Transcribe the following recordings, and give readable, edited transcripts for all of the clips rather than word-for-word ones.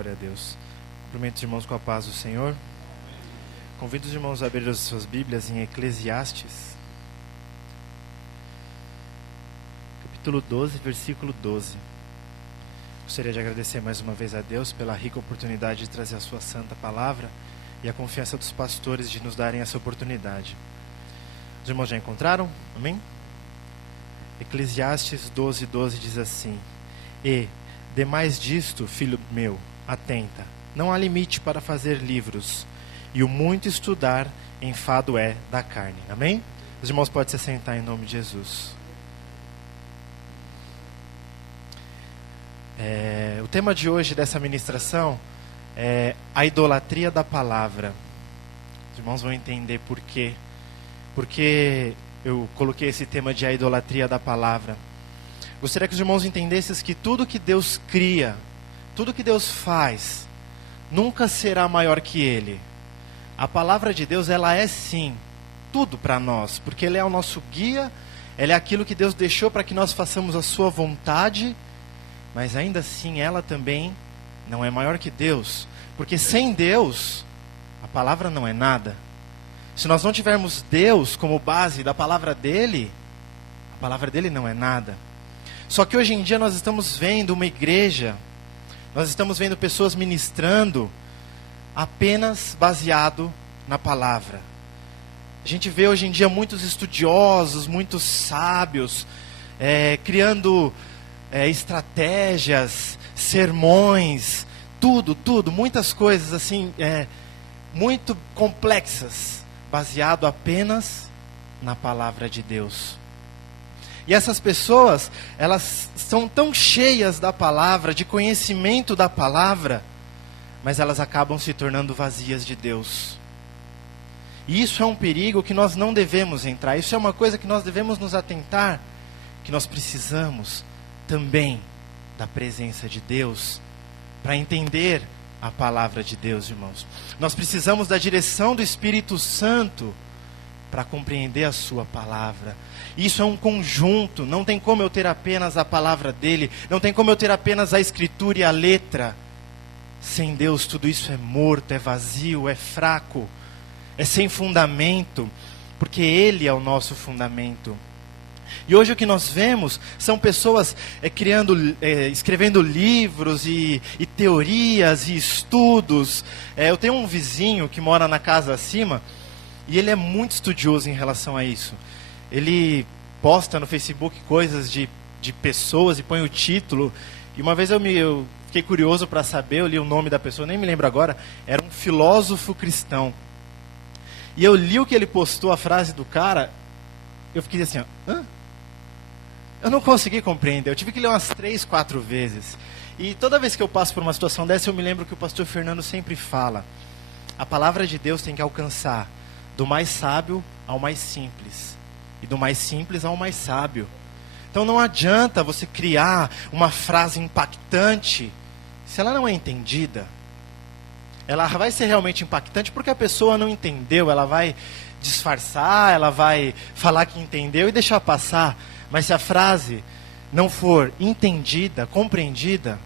Glória a Deus. Cumprimento os irmãos com a paz do Senhor. Convido os irmãos a abrir as suas Bíblias em Eclesiastes, capítulo 12, versículo 12. Gostaria de agradecer mais uma vez a Deus pela rica oportunidade de trazer a sua santa palavra e a confiança dos pastores de nos darem essa oportunidade. Os irmãos já encontraram? Amém? Eclesiastes 12, 12 diz assim: E, demais disto, filho meu, atenta, não há limite para fazer livros, e o muito estudar enfado é da carne. Amém? Os irmãos podem se assentar em nome de Jesus. O tema de hoje dessa ministração é a idolatria da palavra. Os irmãos vão entender por quê. Porque eu coloquei esse tema de a idolatria da palavra. Gostaria que os irmãos entendessem que tudo que Deus cria, tudo que Deus faz, nunca será maior que Ele. A palavra de Deus, ela é sim tudo para nós, porque Ele é o nosso guia, ela é aquilo que Deus deixou para que nós façamos a sua vontade, mas ainda assim ela também não é maior que Deus, porque sem Deus, a palavra não é nada. Se nós não tivermos Deus como base da palavra dele, a palavra dele não é nada. Só que hoje em dia nós estamos vendo uma igreja, nós estamos vendo pessoas ministrando apenas baseado na palavra. A gente vê hoje em dia muitos estudiosos, muitos sábios, criando estratégias, sermões, tudo, muitas coisas assim, muito complexas, baseado apenas na palavra de Deus. E essas pessoas, elas são tão cheias da palavra, de conhecimento da palavra, mas elas acabam se tornando vazias de Deus. E isso é um perigo que nós não devemos entrar. Isso é uma coisa que nós devemos nos atentar, que nós precisamos também da presença de Deus para entender a palavra de Deus, irmãos. Nós precisamos da direção do Espírito Santo para compreender a sua palavra. Isso é um conjunto, não tem como eu ter apenas a palavra dele, não tem como eu ter apenas a escritura e a letra. Sem Deus tudo isso é morto, é vazio, é fraco, é sem fundamento, porque ele é o nosso fundamento. E hoje o que nós vemos são pessoas escrevendo livros e teorias e estudos. Eu tenho um vizinho que mora na casa acima e ele é muito estudioso em relação a isso. Ele posta no Facebook coisas de pessoas e põe o título. E uma vez eu fiquei curioso para saber, eu li o nome da pessoa, nem me lembro agora, era um filósofo cristão. E eu li o que ele postou, a frase do cara, eu fiquei assim, hã? Eu não consegui compreender, eu tive que ler umas 3, 4 vezes. E toda vez que eu passo por uma situação dessa, eu me lembro que o pastor Fernando sempre fala: a palavra de Deus tem que alcançar do mais sábio ao mais simples, e do mais simples ao mais sábio. Então não adianta você criar uma frase impactante, se ela não é entendida. Ela vai ser realmente impactante porque a pessoa não entendeu, ela vai disfarçar, ela vai falar que entendeu e deixar passar. Mas se a frase não for entendida, compreendida,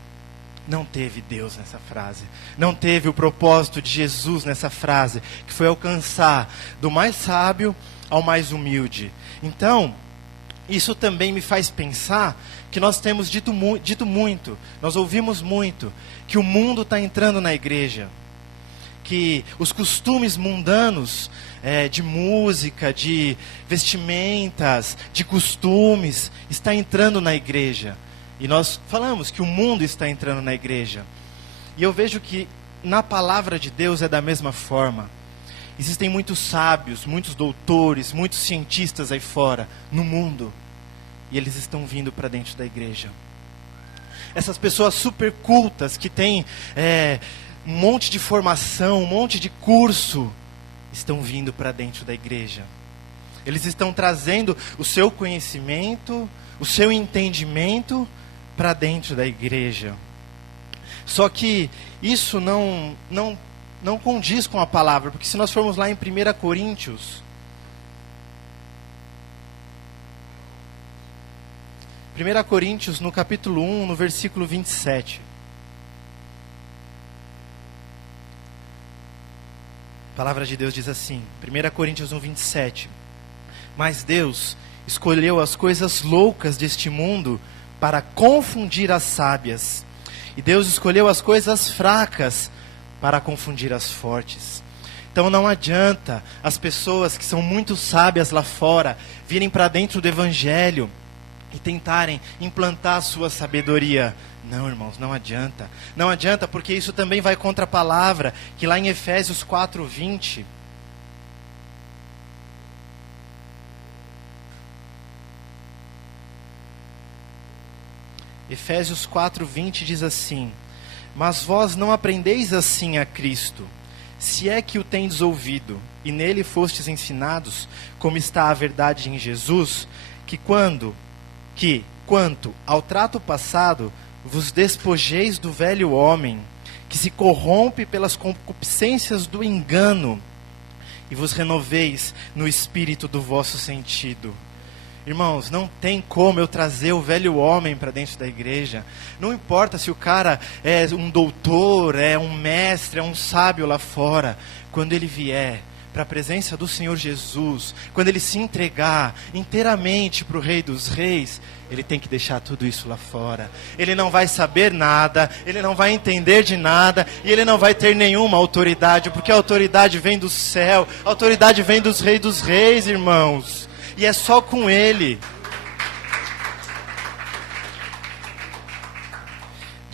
não teve Deus nessa frase. Não teve o propósito de Jesus nessa frase, que foi alcançar do mais sábio ao mais humilde. Então, isso também me faz pensar que nós temos dito muito, nós ouvimos muito, que o mundo está entrando na igreja. Que os costumes mundanos de música, de vestimentas, de costumes, está entrando na igreja. E nós falamos que o mundo está entrando na igreja. E eu vejo que na palavra de Deus é da mesma forma. Existem muitos sábios, muitos doutores, muitos cientistas aí fora, no mundo. E eles estão vindo para dentro da igreja. Essas pessoas super cultas que têm um monte de formação, um monte de curso, estão vindo para dentro da igreja. Eles estão trazendo o seu conhecimento, o seu entendimento para dentro da igreja. Só que isso não condiz com a palavra, porque se nós formos lá em 1 Coríntios, 1 Coríntios, no capítulo 1, no versículo 27. A palavra de Deus diz assim, 1 Coríntios 1:27. Mas Deus escolheu as coisas loucas deste mundo para confundir as sábias. E Deus escolheu as coisas fracas para confundir as fortes. Então não adianta as pessoas que são muito sábias lá fora virem para dentro do Evangelho e tentarem implantar a sua sabedoria. Não, irmãos, não adianta. Não adianta, porque isso também vai contra a palavra, que lá em Efésios 4:20... Efésios 4:20 diz assim: Mas vós não aprendeis assim a Cristo, se é que o tendes ouvido, e nele fostes ensinados, como está a verdade em Jesus, que quanto ao trato passado, vos despojeis do velho homem, que se corrompe pelas concupiscências do engano, e vos renoveis no espírito do vosso sentido. Irmãos, não tem como eu trazer o velho homem para dentro da igreja. Não importa se o cara é um doutor, é um mestre, é um sábio lá fora. Quando ele vier para a presença do Senhor Jesus, quando ele se entregar inteiramente para o Rei dos Reis, ele tem que deixar tudo isso lá fora. Ele não vai saber nada, ele não vai entender de nada, e ele não vai ter nenhuma autoridade, porque a autoridade vem do céu, a autoridade vem dos Reis dos Reis, irmãos. E é só com ele.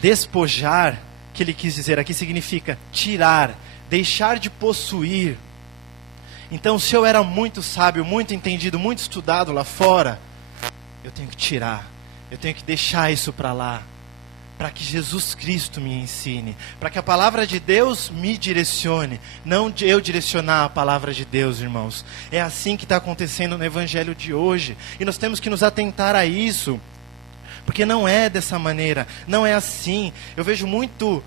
Despojar, que ele quis dizer aqui, significa tirar, deixar de possuir. Então, se eu era muito sábio, muito entendido, muito estudado lá fora, eu tenho que tirar, eu tenho que deixar isso para lá, para que Jesus Cristo me ensine, para que a palavra de Deus me direcione, não eu direcionar a palavra de Deus, irmãos. É assim que está acontecendo no Evangelho de hoje, e nós temos que nos atentar a isso, porque não é dessa maneira, não é assim. Eu vejo muito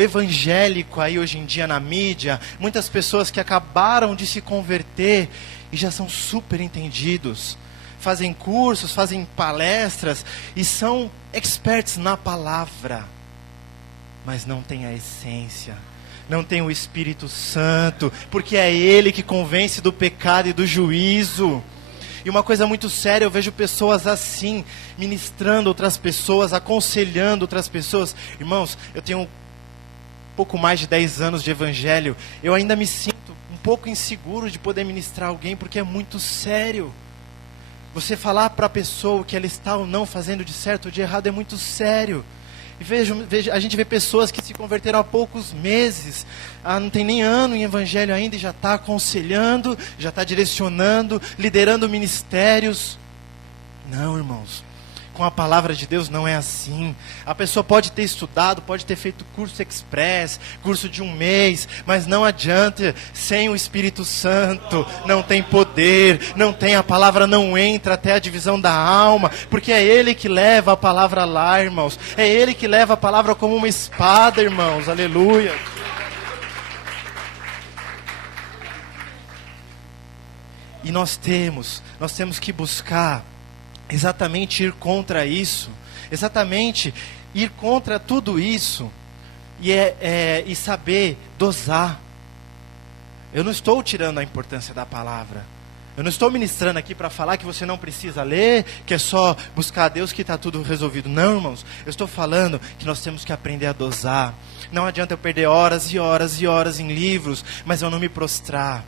evangélico aí hoje em dia na mídia, muitas pessoas que acabaram de se converter e já são super entendidos, fazem cursos, fazem palestras e são experts na palavra, mas não tem a essência, não tem o Espírito Santo, porque é Ele que convence do pecado e do juízo. E uma coisa muito séria, eu vejo pessoas assim, ministrando outras pessoas, aconselhando outras pessoas. Irmãos, eu tenho pouco mais de 10 anos de evangelho, eu ainda me sinto um pouco inseguro de poder ministrar alguém, porque é muito sério. Você falar para a pessoa que ela está ou não fazendo de certo ou de errado é muito sério. E a gente vê pessoas que se converteram há poucos meses, não tem nem ano em evangelho ainda, e já está aconselhando, já está direcionando, liderando ministérios. Não, irmãos, com a palavra de Deus não é assim. A pessoa pode ter estudado, pode ter feito curso express, curso de 1 mês, mas não adianta, sem o Espírito Santo, não tem poder, não tem, a palavra não entra até a divisão da alma, porque é Ele que leva a palavra lá, irmãos, é Ele que leva a palavra como uma espada, irmãos, aleluia. E nós temos que buscar exatamente ir contra isso, exatamente ir contra tudo isso, e saber dosar. Eu não estou tirando a importância da palavra, eu não estou ministrando aqui para falar que você não precisa ler, que é só buscar a Deus que está tudo resolvido. Não, irmãos, eu estou falando que nós temos que aprender a dosar. Não adianta eu perder horas e horas e horas em livros, mas eu não me prostrar,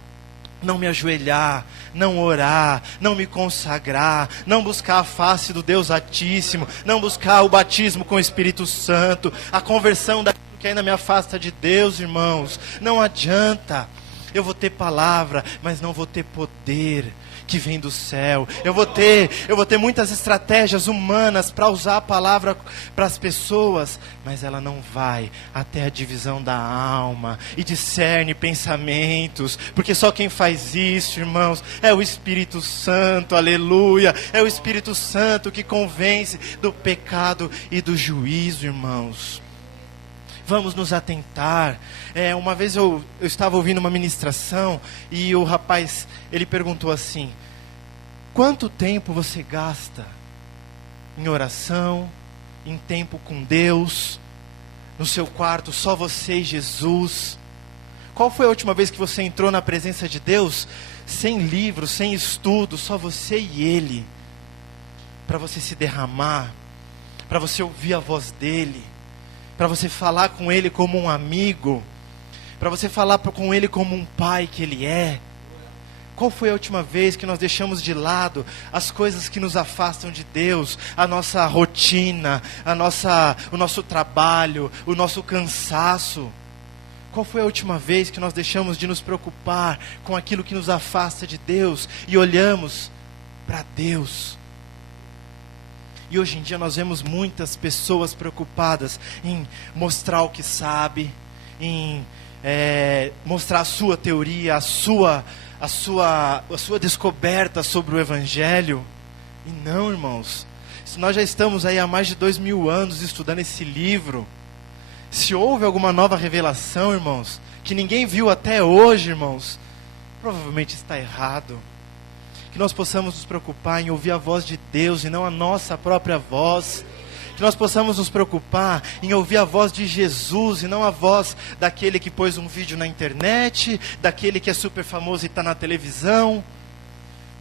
não me ajoelhar, não orar, não me consagrar, não buscar a face do Deus Altíssimo, não buscar o batismo com o Espírito Santo, a conversão daquilo que ainda me afasta de Deus, irmãos. Não adianta. Eu vou ter palavra, mas não vou ter poder que vem do céu. Eu vou ter muitas estratégias humanas para usar a palavra para as pessoas, mas ela não vai até a divisão da alma e discerne pensamentos, porque só quem faz isso, irmãos, é o Espírito Santo, aleluia. É o Espírito Santo que convence do pecado e do juízo, irmãos. Vamos nos atentar. Uma vez eu estava ouvindo uma ministração e o rapaz, ele perguntou assim: quanto tempo você gasta em oração, em tempo com Deus, no seu quarto, só você e Jesus? Qual foi a última vez que você entrou na presença de Deus, sem livro, sem estudo, só você e Ele, para você se derramar, para você ouvir a voz dEle, para você falar com Ele como um amigo, para você falar com Ele como um pai que Ele é? Qual foi a última vez que nós deixamos de lado as coisas que nos afastam de Deus, a nossa rotina, o nosso trabalho, o nosso cansaço? Qual foi a última vez que nós deixamos de nos preocupar com aquilo que nos afasta de Deus e olhamos para Deus? E hoje em dia nós vemos muitas pessoas preocupadas em mostrar o que sabe, em mostrar a sua teoria, a sua descoberta sobre o Evangelho. E não, irmãos, se nós já estamos aí há mais de 2000 anos estudando esse livro, se houve alguma nova revelação, irmãos, que ninguém viu até hoje, irmãos, provavelmente está errado. Que nós possamos nos preocupar em ouvir a voz de Deus e não a nossa própria voz. Que nós possamos nos preocupar em ouvir a voz de Jesus e não a voz daquele que pôs um vídeo na internet, daquele que é super famoso e está na televisão.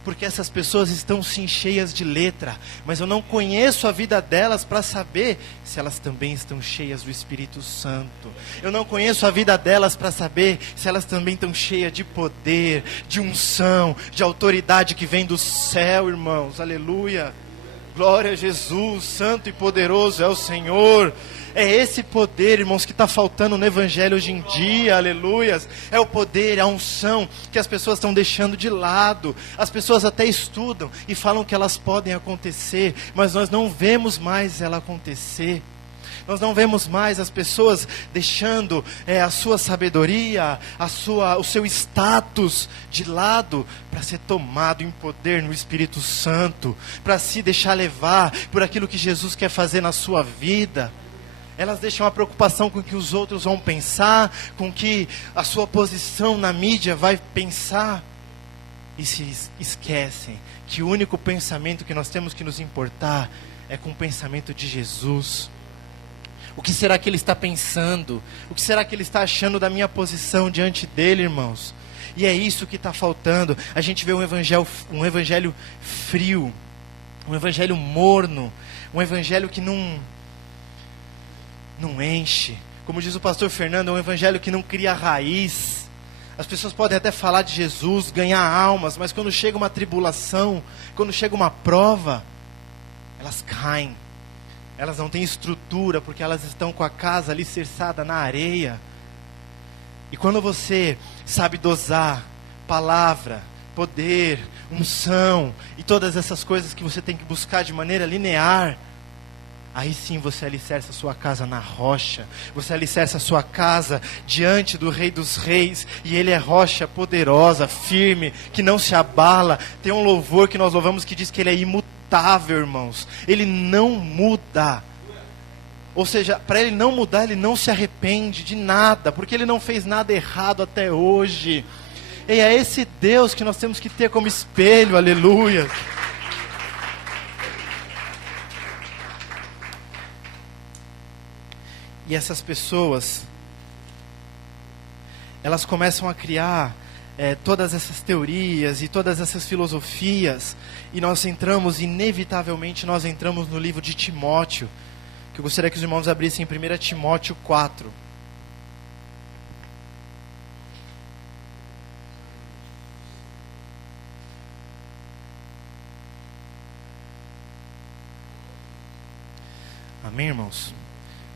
Porque essas pessoas estão sim cheias de letra, mas eu não conheço a vida delas para saber se elas também estão cheias do Espírito Santo. Eu não conheço a vida delas para saber se elas também estão cheias de poder, de unção, de autoridade que vem do céu, irmãos. Aleluia. Glória a Jesus, santo e poderoso é o Senhor. É esse poder, irmãos, que está faltando no Evangelho hoje em dia, aleluias. É o poder, a unção que as pessoas estão deixando de lado. As pessoas até estudam e falam que elas podem acontecer, mas nós não vemos mais ela acontecer. Nós não vemos mais as pessoas deixando a sua sabedoria, o seu status de lado para ser tomado em poder no Espírito Santo, para se deixar levar por aquilo que Jesus quer fazer na sua vida. Elas deixam a preocupação com o que os outros vão pensar, com o que a sua posição na mídia vai pensar, e se esquecem que o único pensamento que nós temos que nos importar é com o pensamento de Jesus. O que será que ele está pensando? O que será que ele está achando da minha posição diante dele, irmãos? E é isso que está faltando. A gente vê um evangelho frio, um evangelho morno, um evangelho que não enche. Como diz o pastor Fernando, é um evangelho que não cria raiz. As pessoas podem até falar de Jesus, ganhar almas, mas quando chega uma tribulação, quando chega uma prova, elas caem. Elas não têm estrutura, porque elas estão com a casa alicerçada na areia. E quando você sabe dosar palavra, poder, unção e todas essas coisas que você tem que buscar de maneira linear, aí sim você alicerça a sua casa na rocha. Você alicerça a sua casa diante do Rei dos Reis. E Ele é rocha poderosa, firme, que não se abala. Tem um louvor que nós louvamos que diz que Ele é imutável, irmãos. Ele não muda. Ou seja, para Ele não mudar, Ele não se arrepende de nada, porque Ele não fez nada errado até hoje. E é esse Deus que nós temos que ter como espelho, aleluia. E essas pessoas, elas começam a criar todas essas teorias e todas essas filosofias, e nós inevitavelmente entramos no livro de Timóteo, que eu gostaria que os irmãos abrissem em 1 Timóteo 4. Amém, irmãos?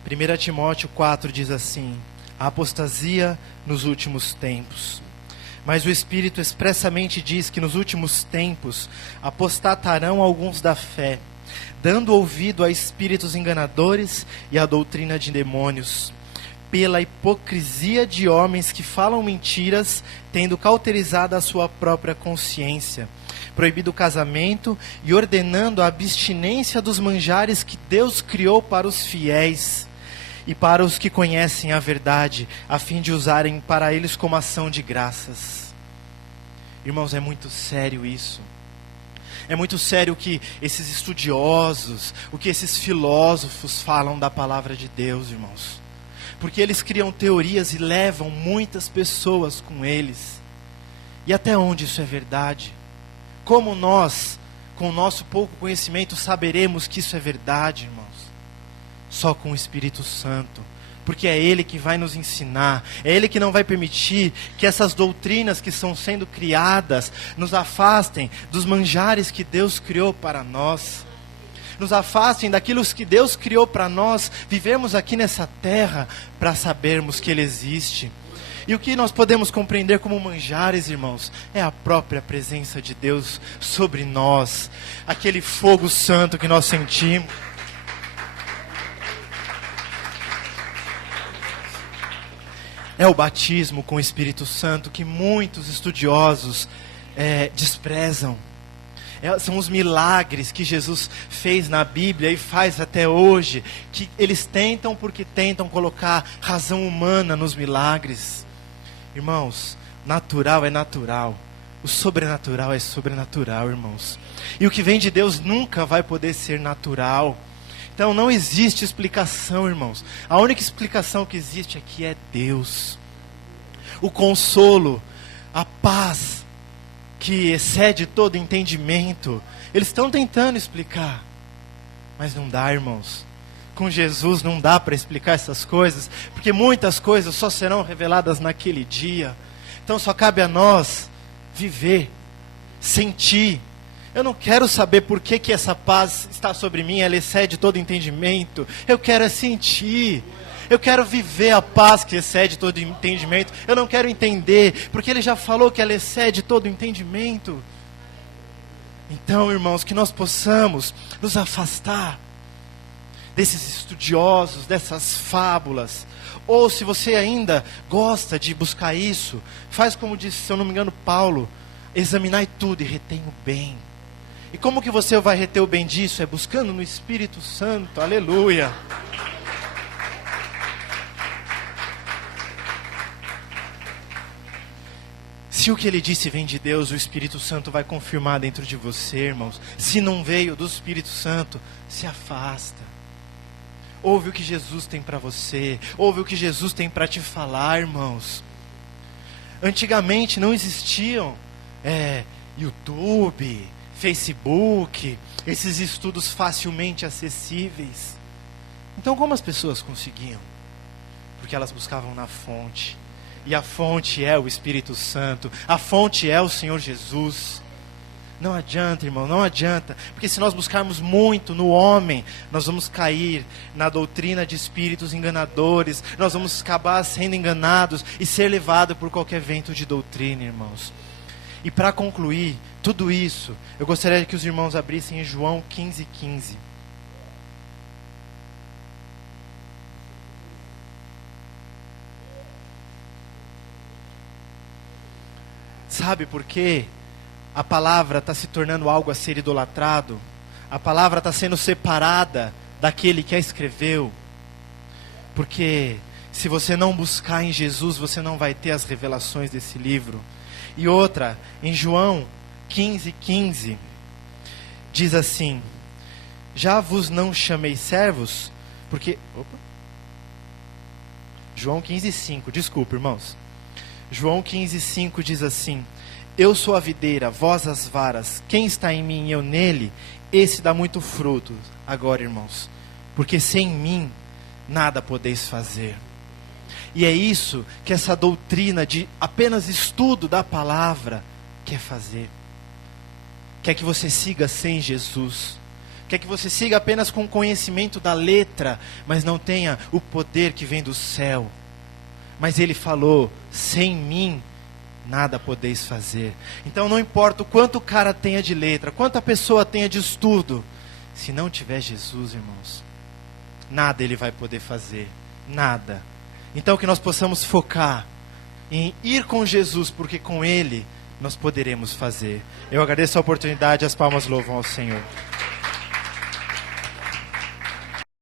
1 Timóteo 4 diz assim: a apostasia nos últimos tempos. Mas o Espírito expressamente diz que nos últimos tempos apostatarão alguns da fé, dando ouvido a espíritos enganadores e à doutrina de demônios, pela hipocrisia de homens que falam mentiras, tendo cauterizado a sua própria consciência, proibido o casamento e ordenando a abstinência dos manjares que Deus criou para os fiéis e para os que conhecem a verdade, a fim de usarem para eles como ação de graças. Irmãos, é muito sério isso. É muito sério o que esses estudiosos, o que esses filósofos falam da palavra de Deus, irmãos. porque eles criam teorias e levam muitas pessoas com eles. E até onde isso é verdade? Como nós, com o nosso pouco conhecimento, saberemos que isso é verdade, irmãos? Só com o Espírito Santo, porque é Ele que vai nos ensinar, é Ele que não vai permitir que essas doutrinas que estão sendo criadas nos afastem dos manjares que Deus criou para nós, nos afastem daquilo que Deus criou para nós, vivemos aqui nessa terra para sabermos que Ele existe. E o que nós podemos compreender como manjares, irmãos, é a própria presença de Deus sobre nós, aquele fogo santo que nós sentimos. É o batismo com o Espírito Santo que muitos estudiosos desprezam. São os milagres que Jesus fez na Bíblia e faz até hoje, que eles tentam porque tentam colocar razão humana nos milagres. Irmãos, natural é natural, o sobrenatural é sobrenatural, irmãos. E o que vem de Deus nunca vai poder ser natural. Então não existe explicação, irmãos. A única explicação que existe aqui é Deus. O consolo, a paz que excede todo entendimento. Eles estão tentando explicar, mas não dá, irmãos. Com Jesus não dá para explicar essas coisas, porque muitas coisas só serão reveladas naquele dia. Então só cabe a nós viver, sentir. Eu não quero saber por que essa paz está sobre mim, ela excede todo entendimento. Eu quero sentir. Eu quero viver a paz que excede todo entendimento. Eu não quero entender, porque Ele já falou que ela excede todo entendimento. Então, irmãos, que nós possamos nos afastar desses estudiosos, dessas fábulas. Ou se você ainda gosta de buscar isso, faz como disse, se eu não me engano, Paulo: examinai tudo e retém o bem. E como que você vai reter o bem disso? É buscando no Espírito Santo, aleluia. Se o que ele disse vem de Deus, o Espírito Santo vai confirmar dentro de você, irmãos. Se não veio do Espírito Santo, se afasta. Ouve o que Jesus tem para você, ouve o que Jesus tem para te falar, irmãos. Antigamente não existiam YouTube, Facebook, esses estudos facilmente acessíveis. Então como as pessoas conseguiam? Porque elas buscavam na fonte. E a fonte é o Espírito Santo, a fonte é o Senhor Jesus. Não adianta, irmão, não adianta. Porque se nós buscarmos muito no homem, nós vamos cair na doutrina de espíritos enganadores. Nós vamos acabar sendo enganados e ser levados por qualquer vento de doutrina, irmãos. E para concluir tudo isso, eu gostaria que os irmãos abrissem em João 15:15. Sabe por quê? A palavra está se tornando algo a ser idolatrado. A palavra está sendo separada daquele que a escreveu. Porque se você não buscar em Jesus, você não vai ter as revelações desse livro. E outra, em João 15:15, diz assim: já vos não chamei servos, porque... João 15:5, desculpa, irmãos. João 15:5 diz assim: eu sou a videira, vós as varas. Quem está em mim e eu nele, esse dá muito fruto. Agora, irmãos, porque sem mim nada podeis fazer. E é isso que essa doutrina de apenas estudo da palavra quer fazer. Quer que você siga sem Jesus. Quer que você siga apenas com conhecimento da letra, mas não tenha o poder que vem do céu. Mas ele falou: sem mim nada podeis fazer. Então não importa o quanto o cara tenha de letra, quanto a pessoa tenha de estudo, se não tiver Jesus, irmãos, nada ele vai poder fazer. Nada. Então que nós possamos focar em ir com Jesus, porque com Ele nós poderemos fazer. Eu agradeço a oportunidade, as palmas louvam ao Senhor.